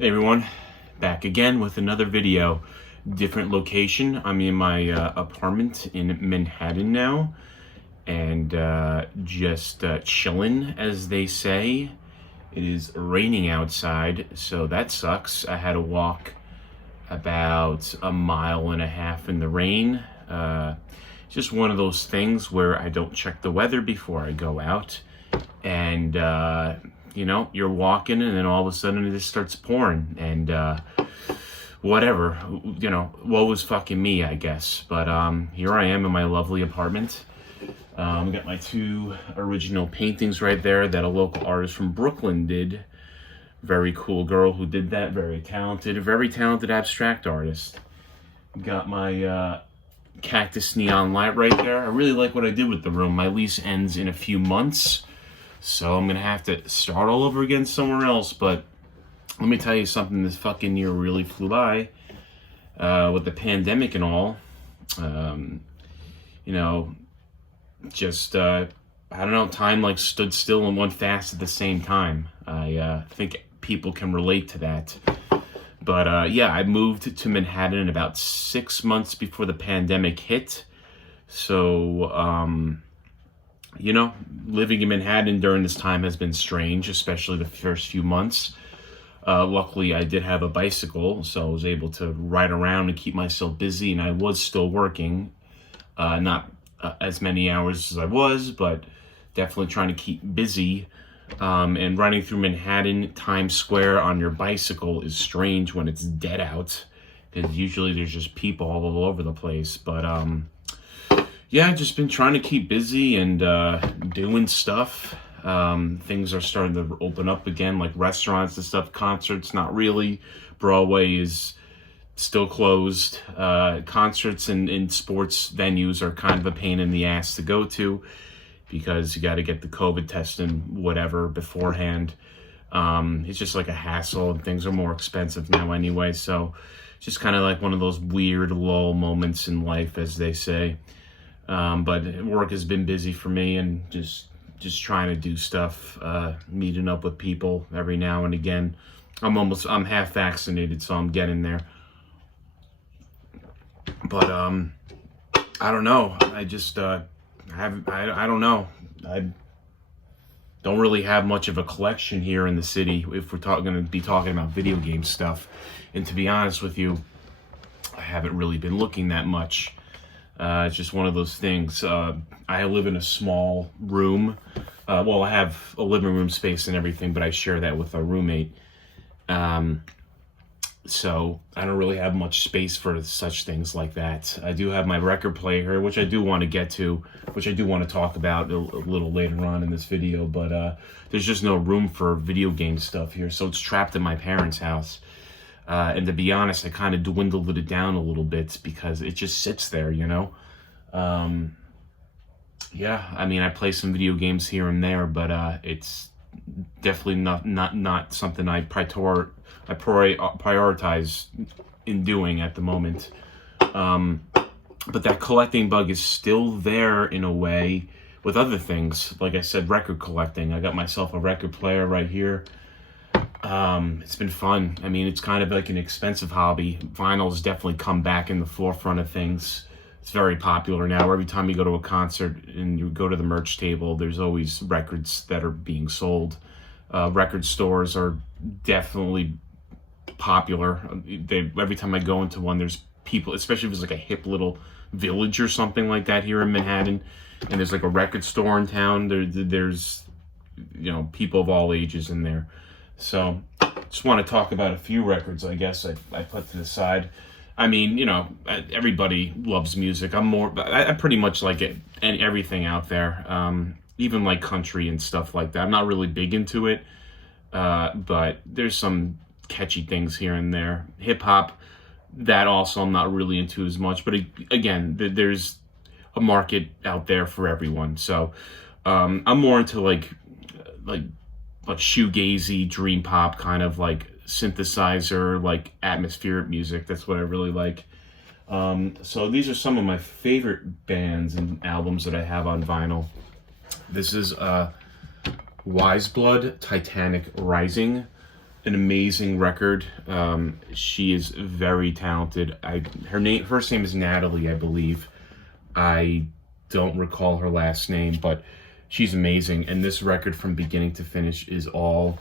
Hey everyone, back again with another video. Different location. I'm in my apartment in Manhattan now, and just chilling, as they say. It is raining outside, so that sucks. I had to walk about a mile and a half in the rain. Just one of those things where I don't check the weather before I go out, and you're walking and then all of a sudden it just starts pouring, and whatever, what was fucking me, I guess. But here I am in my lovely apartment. Got my two original paintings right there that a local artist from Brooklyn did. Very cool girl who did that. Very talented abstract artist. Got my cactus neon light right there. I really like what I did with the room. My lease ends in a few months, so I'm gonna have to start all over again somewhere else. But let me tell you something, this fucking year really flew by with the pandemic and all. I don't know, time like stood still and went fast at the same time. I think people can relate to that. But I moved to Manhattan about 6 months before the pandemic hit. So, living in Manhattan during this time has been strange, especially the first few months. Luckily, I did have a bicycle, so I was able to ride around and keep myself busy, and I was still working. Not as many hours as I was, but definitely trying to keep busy. And running through Manhattan, Times Square on your bicycle is strange when it's dead out, because usually there's just people all over the place. But I've just been trying to keep busy and doing stuff. Things are starting to open up again, like restaurants and stuff. Concerts, not really. Broadway is still closed. Concerts and sports venues are kind of a pain in the ass to go to, because you got to get the COVID test and whatever beforehand. It's just like a hassle, and things are more expensive now anyway. So just kind of like one of those weird lull moments in life, as they say. But work has been busy for me, and just trying to do stuff, meeting up with people every now and again. I'm half vaccinated, so I'm getting there. But I don't know. I don't know. I don't really have much of a collection here in the city if we're going to be talking about video game stuff. And to be honest with you, I haven't really been looking that much. It's just one of those things. I live in a small room. I have a living room space and everything, but I share that with a roommate. So I don't really have much space for such things like that. I do have my record player here, which I do want to get to, which I do want to talk about a little later on in this video. But there's just no room for video game stuff here, so it's trapped in my parents' house. And to be honest, I kind of dwindled it down a little bit because it just sits there, I mean, I play some video games here and there, but it's definitely not something I prioritize in doing at the moment. But that collecting bug is still there in a way with other things. Like I said, record collecting. I got myself a record player right here. It's been fun. I mean, it's kind of like an expensive hobby. Vinyl's definitely come back in the forefront of things. It's very popular now. Every time you go to a concert and you go to the merch table, there's always records that are being sold. Record stores are definitely popular. Every time I go into one, there's people, especially if it's like a hip little village or something like that here in Manhattan, and there's like a record store in town. There's people of all ages in there. So just want to talk about a few records, I guess, I put to the side. I mean, everybody loves music. I pretty much like it and everything out there, even like country and stuff like that. I'm not really big into it, but there's some catchy things here and there. Hip hop, that also I'm not really into as much. But again, there's a market out there for everyone. So I'm more into like shoegazy, dream pop, kind of like synthesizer, like atmospheric music. That's what I really like. So these are some of my favorite bands and albums that I have on vinyl. This is Wise Blood, Titanic Rising. an amazing record. She is very talented. First name is Natalie, I believe. I don't recall her last name, but she's amazing. And this record, from beginning to finish, is all.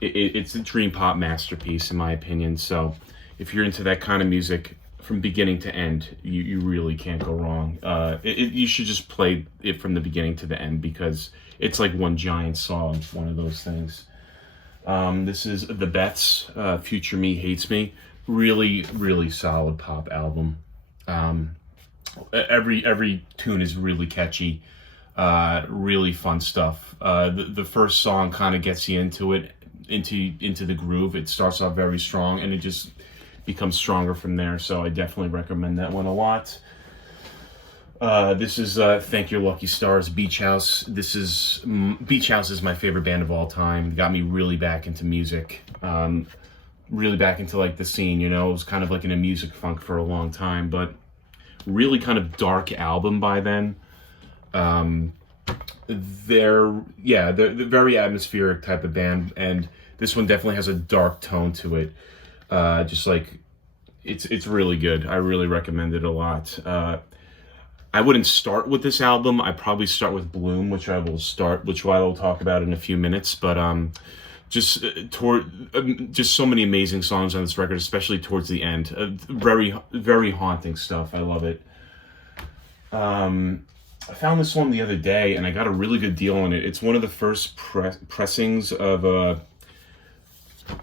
It's a dream pop masterpiece, in my opinion. So, if you're into that kind of music, from beginning to end, you really can't go wrong. You should just play it from the beginning to the end, because it's like one giant song, one of those things. This is The Beths, Future Me Hates Me. Really, really solid pop album. Every tune is really catchy, really fun stuff. The first song kind of gets you into the groove. It starts off very strong, and it just becomes stronger from there. So I definitely recommend that one a lot. This is Thank Your Lucky Stars, Beach House. Beach House is my favorite band of all time. It got me really back into music, really back into like the scene. It was kind of like in a music funk for a long time, but really kind of dark album by then. They're very atmospheric type of band, and this one definitely has a dark tone to it. Just like it's really good. I really recommend it a lot. I wouldn't start with this album. I'd probably start with Bloom, which I will talk about in a few minutes. But just so many amazing songs on this record, especially towards the end. Very, very haunting stuff. I love it. I found this one the other day, and I got a really good deal on it. It's one of the first pressings of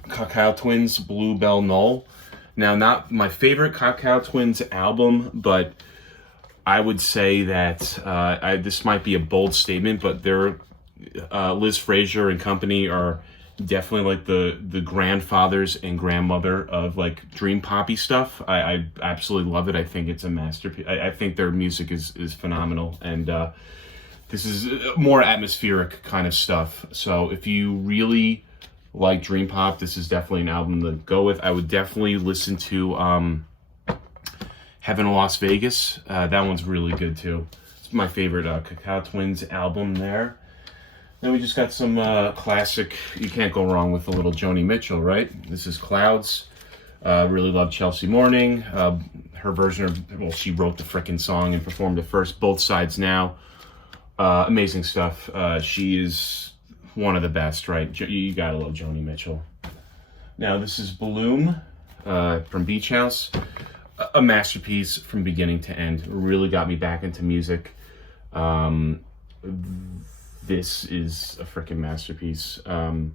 Cacao Twins' Bluebell Null. Now, not my favorite Cacao Twins album, but I would say that this might be a bold statement, but Liz Fraser and company are definitely like the grandfathers and grandmother of like dream poppy stuff. I absolutely love it. I think it's a masterpiece. I think their music is phenomenal, and this is more atmospheric kind of stuff. So if you really like dream pop, this is definitely an album to go with. I would definitely listen to Heaven in Las Vegas. That one's really good too. It's my favorite Cacao Twins album there. Then we just got some classic. You can't go wrong with a little Joni Mitchell, right? This is Clouds. Really love Chelsea Morning. Her version she wrote the frickin' song and performed it first. Both Sides Now. Amazing stuff. She is one of the best, right? You gotta love Joni Mitchell. Now this is Bloom from Beach House. A masterpiece from beginning to end. Really got me back into music. This is a freaking masterpiece. On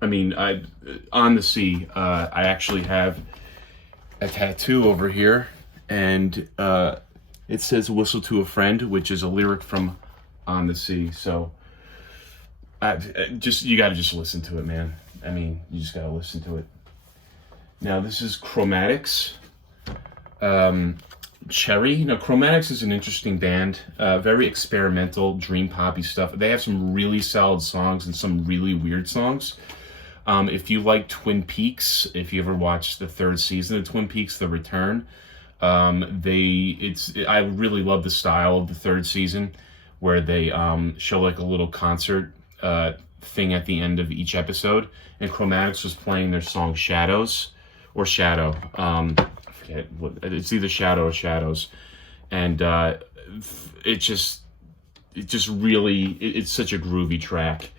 the Sea, I actually have a tattoo over here, and it says "Whistle to a Friend," which is a lyric from On the Sea. So, you gotta just listen to it, man. You just gotta listen to it. Now, this is Chromatics. Cherry. Chromatics is an interesting band. Very experimental, dream poppy stuff. They have some really solid songs and some really weird songs. If you like Twin Peaks, if you ever watched the third season of Twin Peaks, The Return, I really love the style of the third season, where they show like a little concert thing at the end of each episode, and Chromatics was playing their song Shadows, or Shadow. It's either Shadow or Shadows, and it's such a groovy track,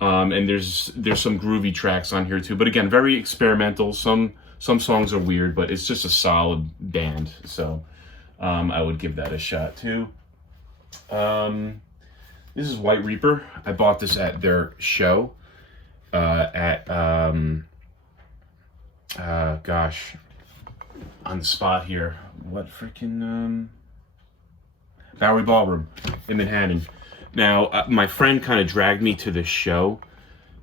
and there's some groovy tracks on here too, but again, very experimental. Some songs are weird, but it's just a solid band, so I would give that a shot too. This is White Reaper. I bought this at their show on the spot here. What freaking Bowery Ballroom in Manhattan. Now, my friend kind of dragged me to this show,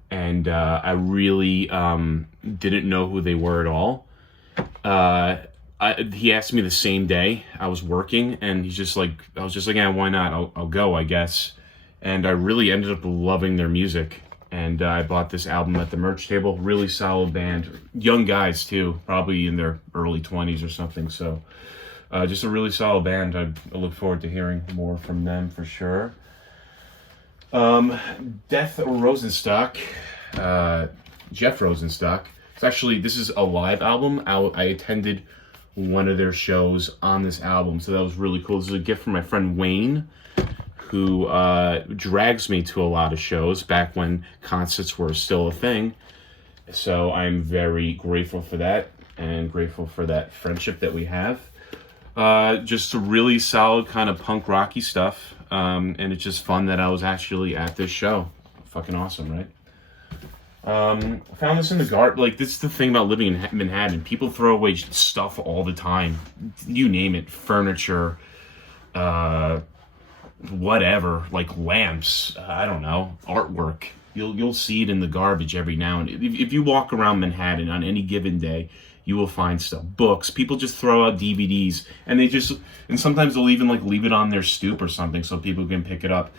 and I really didn't know who they were at all. He asked me the same day. I was working, and I was just like, yeah, why not? I'll go, I guess. And I really ended up loving their music. And I bought this album at the merch table. Really solid band. Young guys, too. Probably in their early 20s or something. So, just a really solid band. I look forward to hearing more from them for sure. Death Rosenstock. Jeff Rosenstock. It's actually, this is a live album. I attended one of their shows on this album, so that was really cool. This is a gift from my friend Wayne, who drags me to a lot of shows back when concerts were still a thing. So I'm very grateful for that, and grateful for that friendship that we have. Just a really solid kind of punk rocky stuff, and it's just fun that I was actually at this show. Fucking awesome, right? I found this in the garbage. Like, this is the thing about living in Manhattan. People throw away stuff all the time. You name it, furniture, whatever, like lamps. I don't know, artwork. You'll see it in the garbage every now and then. If you walk around Manhattan on any given day, you will find stuff. Books. People just throw out DVDs, and sometimes they'll even like leave it on their stoop or something so people can pick it up.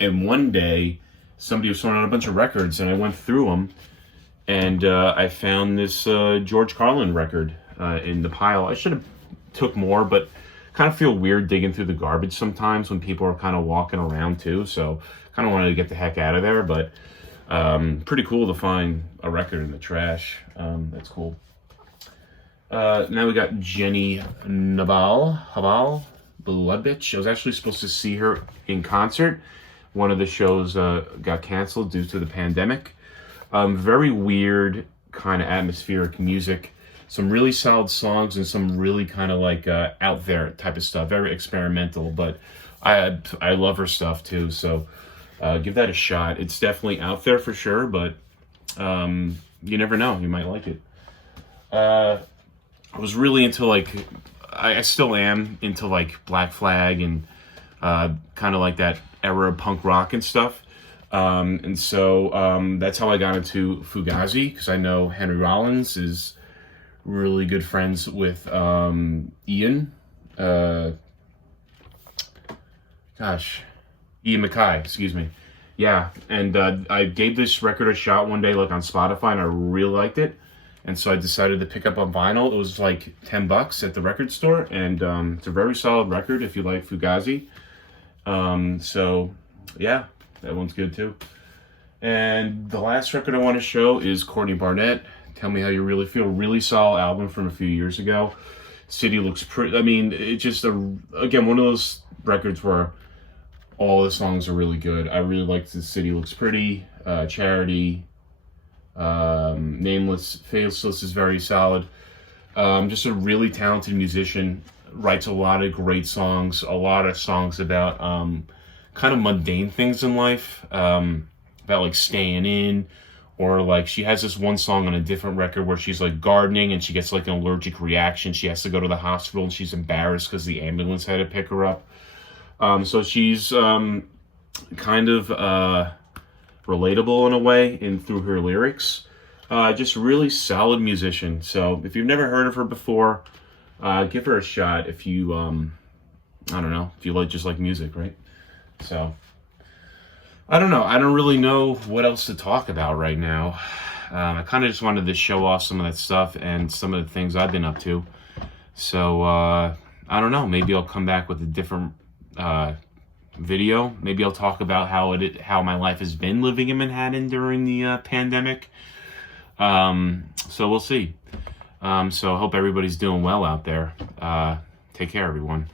And one day, somebody was throwing out a bunch of records, and I went through them, and I found this George Carlin record in the pile. I should have took more, but kind of feel weird digging through the garbage sometimes when people are kind of walking around too. So kind of wanted to get the heck out of there, but pretty cool to find a record in the trash. That's cool. Now we got Jenny Habal, Blood Bitch. I was actually supposed to see her in concert. One of the shows got canceled due to the pandemic. Very weird kind of atmospheric music. Some really solid songs and some really kind of like out there type of stuff. Very experimental, but I love her stuff too. So give that a shot. It's definitely out there for sure, but you never know. You might like it. I was really into like, I still am into like Black Flag and kind of like that era of punk rock and stuff. And so that's how I got into Fugazi, because I know Henry Rollins is really good friends with Ian. Ian MacKaye, excuse me. Yeah, and I gave this record a shot one day, like on Spotify, and I really liked it. And so I decided to pick up on vinyl. It was like $10 at the record store, and it's a very solid record if you like Fugazi. So yeah, that one's good too. And the last record I want to show is Courtney Barnett, Tell Me How You Really Feel. Really solid album from a few years ago. City Looks Pretty. I mean, it's just again one of those records where all the songs are really good. I really liked the City Looks Pretty, Charity, Nameless, Faceless is very solid. Just a really talented musician. Writes a lot of great songs. A lot of songs about kind of mundane things in life. About like staying in, or like she has this one song on a different record where she's like gardening and she gets like an allergic reaction. She has to go to the hospital and she's embarrassed because the ambulance had to pick her up. So she's kind of relatable in a way through her lyrics. Just really solid musician. So if you've never heard of her before, give her a shot if you, I don't know, if you just like music, right? So, I don't know. I don't really know what else to talk about right now. I kind of just wanted to show off some of that stuff and some of the things I've been up to. So, I don't know. Maybe I'll come back with a different video. Maybe I'll talk about how my life has been living in Manhattan during the pandemic. So we'll see. So I hope everybody's doing well out there. Take care, everyone.